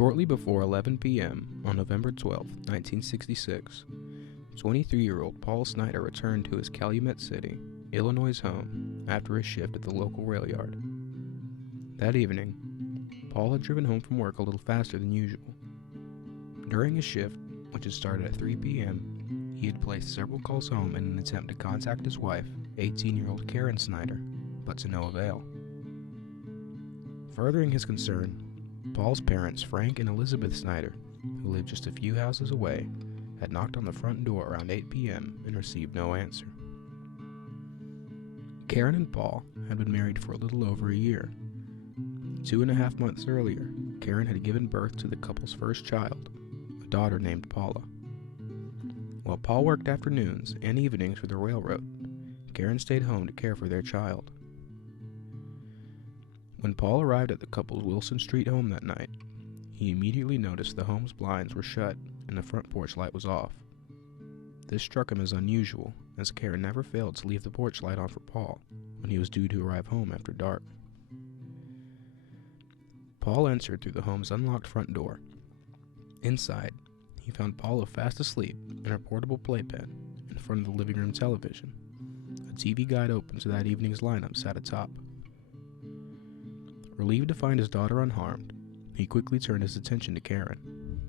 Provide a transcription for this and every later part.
Shortly before 11 p.m. on November 12, 1966, 23-year-old Paul Snyder returned to his Calumet City, Illinois home after his shift at the local rail yard. That evening, Paul had driven home from work a little faster than usual. During his shift, which had started at 3 p.m., he had placed several calls home in an attempt to contact his wife, 18-year-old Karen Snyder, but to no avail. Furthering his concern, Paul's parents, Frank and Elizabeth Snyder, who lived just a few houses away, had knocked on the front door around 8 p.m. and received no answer. Karen and Paul had been married for a little over a year. 2.5 months earlier, Karen had given birth to the couple's first child, a daughter named Paula. While Paul worked afternoons and evenings for the railroad, Karen stayed home to care for their child. When Paul arrived at the couple's Wilson Street home that night, he immediately noticed the home's blinds were shut and the front porch light was off. This struck him as unusual, as Karen never failed to leave the porch light on for Paul when he was due to arrive home after dark. Paul entered through the home's unlocked front door. Inside, he found Paula fast asleep in her portable playpen in front of the living room television. A TV guide open to that evening's lineup sat atop. Relieved to find his daughter unharmed, he quickly turned his attention to Karen.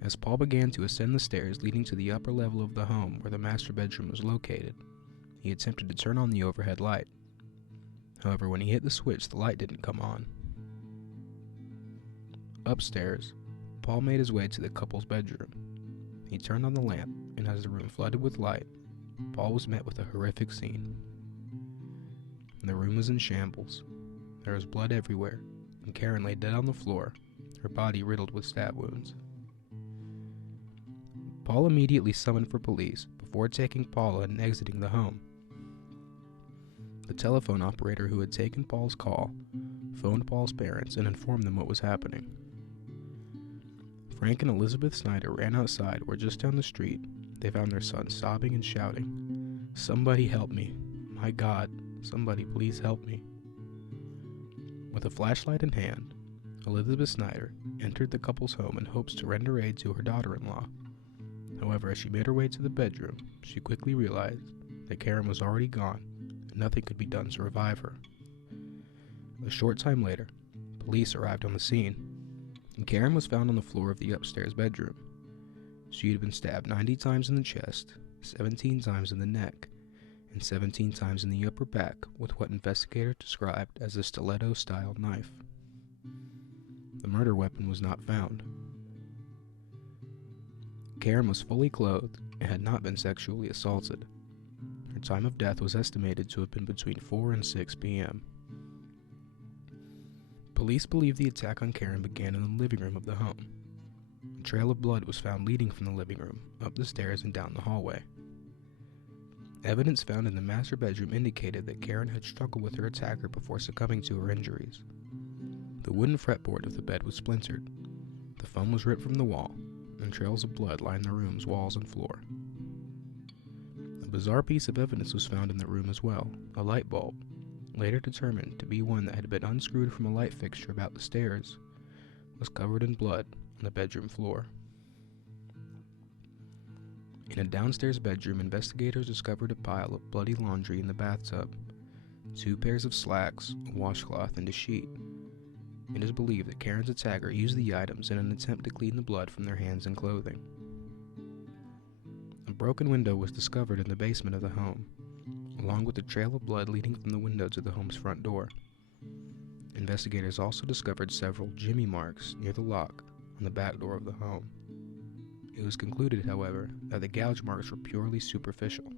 As Paul began to ascend the stairs leading to the upper level of the home where the master bedroom was located, he attempted to turn on the overhead light. However, when he hit the switch, the light didn't come on. Upstairs, Paul made his way to the couple's bedroom. He turned on the lamp, and as the room flooded with light, Paul was met with a horrific scene. The room was in shambles. There was blood everywhere, and Karen lay dead on the floor, her body riddled with stab wounds. Paul immediately summoned for police before taking Paula and exiting the home. The telephone operator who had taken Paul's call phoned Paul's parents and informed them what was happening. Frank and Elizabeth Snyder ran outside where just down the street they found their son sobbing and shouting, "Somebody help me! My God, somebody please help me!" With a flashlight in hand, Elizabeth Snyder entered the couple's home in hopes to render aid to her daughter-in-law. However, as she made her way to the bedroom, she quickly realized that Karen was already gone and nothing could be done to revive her. A short time later, police arrived on the scene, and Karen was found on the floor of the upstairs bedroom. She had been stabbed 90 times in the chest, 17 times in the neck, and 17 times in the upper back with what investigators described as a stiletto-style knife. The murder weapon was not found. Karen was fully clothed and had not been sexually assaulted. Her time of death was estimated to have been between 4 and 6 p.m. Police believe the attack on Karen began in the living room of the home. A trail of blood was found leading from the living room, up the stairs and down the hallway. Evidence found in the master bedroom indicated that Karen had struggled with her attacker before succumbing to her injuries. The wooden fretboard of the bed was splintered, the foam was ripped from the wall, and trails of blood lined the room's walls and floor. A bizarre piece of evidence was found in the room as well, a light bulb, later determined to be one that had been unscrewed from a light fixture about the stairs, was covered in blood on the bedroom floor. In a downstairs bedroom, investigators discovered a pile of bloody laundry in the bathtub, 2 pairs of slacks, a washcloth, and a sheet. It is believed that Karen's attacker used the items in an attempt to clean the blood from their hands and clothing. A broken window was discovered in the basement of the home, along with a trail of blood leading from the window to the home's front door. Investigators also discovered several jimmy marks near the lock on the back door of the home. It was concluded, however, that the gouge marks were purely superficial.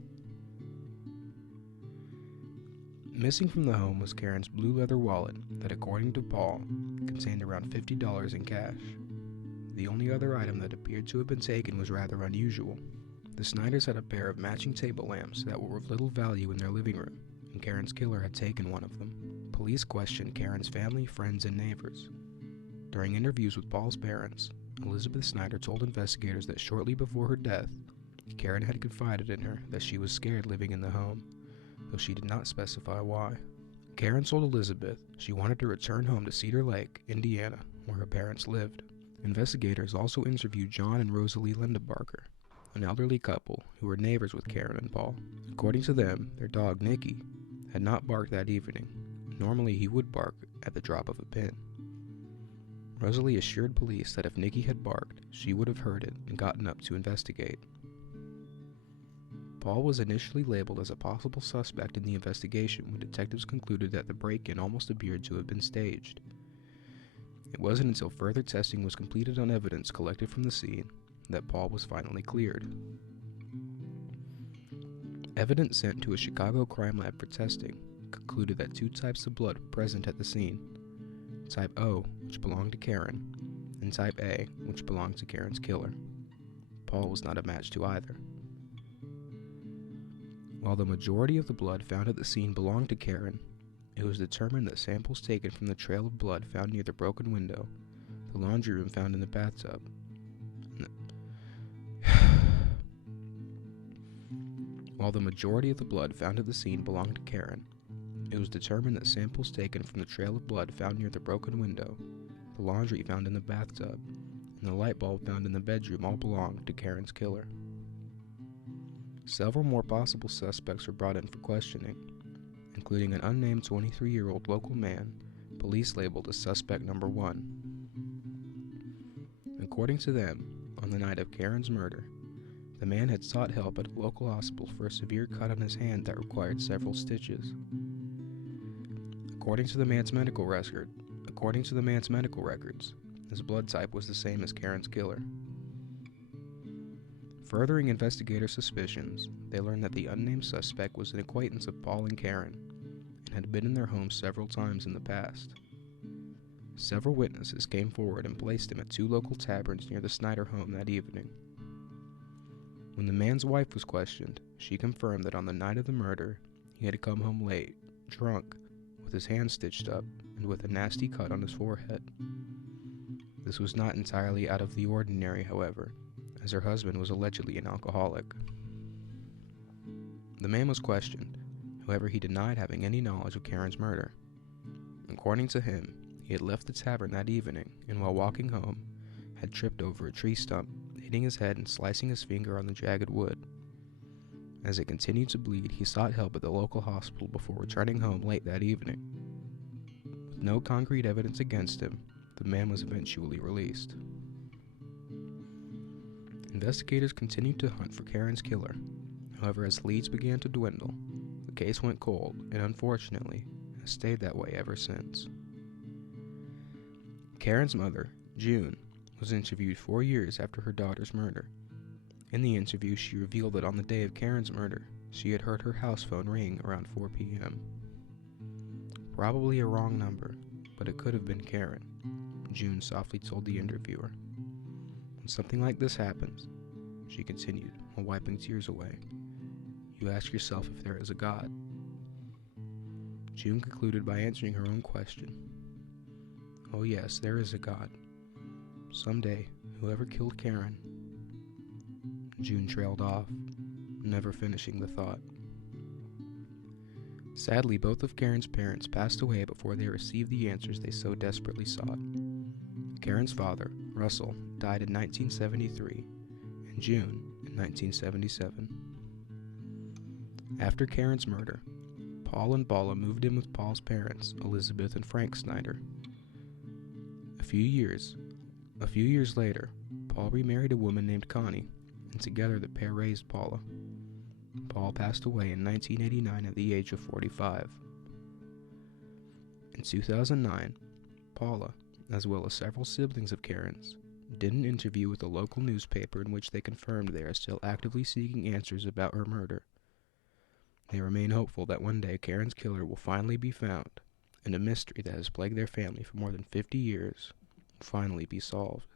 Missing from the home was Karen's blue leather wallet that, according to Paul, contained around $50 in cash. The only other item that appeared to have been taken was rather unusual. The Snyders had a pair of matching table lamps that were of little value in their living room, and Karen's killer had taken one of them. Police questioned Karen's family, friends, and neighbors. During interviews with Paul's parents, Elizabeth Snyder told investigators that shortly before her death, Karen had confided in her that she was scared living in the home, though she did not specify why. Karen told Elizabeth she wanted to return home to Cedar Lake, Indiana, where her parents lived. Investigators also interviewed John and Rosalie Linda Barker, an elderly couple who were neighbors with Karen and Paul. According to them, their dog Nicky had not barked that evening. Normally he would bark at the drop of a pin. Rosalie assured police that if Nicky had barked, she would have heard it and gotten up to investigate. Paul was initially labeled as a possible suspect in the investigation when detectives concluded that the break-in almost appeared to have been staged. It wasn't until further testing was completed on evidence collected from the scene that Paul was finally cleared. Evidence sent to a Chicago crime lab for testing concluded that 2 types of blood were present at the scene: type O, which belonged to Karen, and type A, which belonged to Karen's killer. Paul was not a match to either. While the majority of the blood found at the scene belonged to Karen, it was determined that samples taken from the trail of blood found near the broken window, the laundry room found in the bathtub, While the majority of the blood found at the scene belonged to Karen, it was determined that samples taken from the trail of blood found near the broken window, the laundry found in the bathtub, and the light bulb found in the bedroom all belonged to Karen's killer. Several more possible suspects were brought in for questioning, including an unnamed 23-year-old local man police labeled as suspect number 1. According to them, on the night of Karen's murder, the man had sought help at a local hospital for a severe cut on his hand that required several stitches. According to the man's medical records, his blood type was the same as Karen's killer. Furthering investigator suspicions, they learned that the unnamed suspect was an acquaintance of Paul and Karen and had been in their home several times in the past. Several witnesses came forward and placed him at 2 local taverns near the Snyder home that evening. When the man's wife was questioned, she confirmed that on the night of the murder, he had come home late, drunk, with his hand stitched up, and with a nasty cut on his forehead. This was not entirely out of the ordinary, however, as her husband was allegedly an alcoholic. The man was questioned, however he denied having any knowledge of Karen's murder. According to him, he had left the tavern that evening, and while walking home, had tripped over a tree stump, hitting his head and slicing his finger on the jagged wood. As it continued to bleed, he sought help at the local hospital before returning home late that evening. With no concrete evidence against him, the man was eventually released. Investigators continued to hunt for Karen's killer. However, as leads began to dwindle, the case went cold and, unfortunately, has stayed that way ever since. Karen's mother, June, was interviewed 4 years after her daughter's murder. In the interview, she revealed that on the day of Karen's murder, she had heard her house phone ring around 4 p.m. Probably a wrong number, but it could have been Karen, June softly told the interviewer. When something like this happens, she continued while wiping tears away, you ask yourself if there is a God. June concluded by answering her own question. Oh yes, there is a God. Someday, whoever killed Karen. June trailed off, never finishing the thought. Sadly, both of Karen's parents passed away before they received the answers they so desperately sought. Karen's father, Russell, died in 1973, and June in 1977. After Karen's murder, Paul and Paula moved in with Paul's parents, Elizabeth and Frank Snyder. A few years later, Paul remarried a woman named Connie, and together the pair raised Paula. Paul passed away in 1989 at the age of 45. In 2009, Paula, as well as several siblings of Karen's, did an interview with a local newspaper in which they confirmed they are still actively seeking answers about her murder. They remain hopeful that one day Karen's killer will finally be found, and a mystery that has plagued their family for more than 50 years will finally be solved.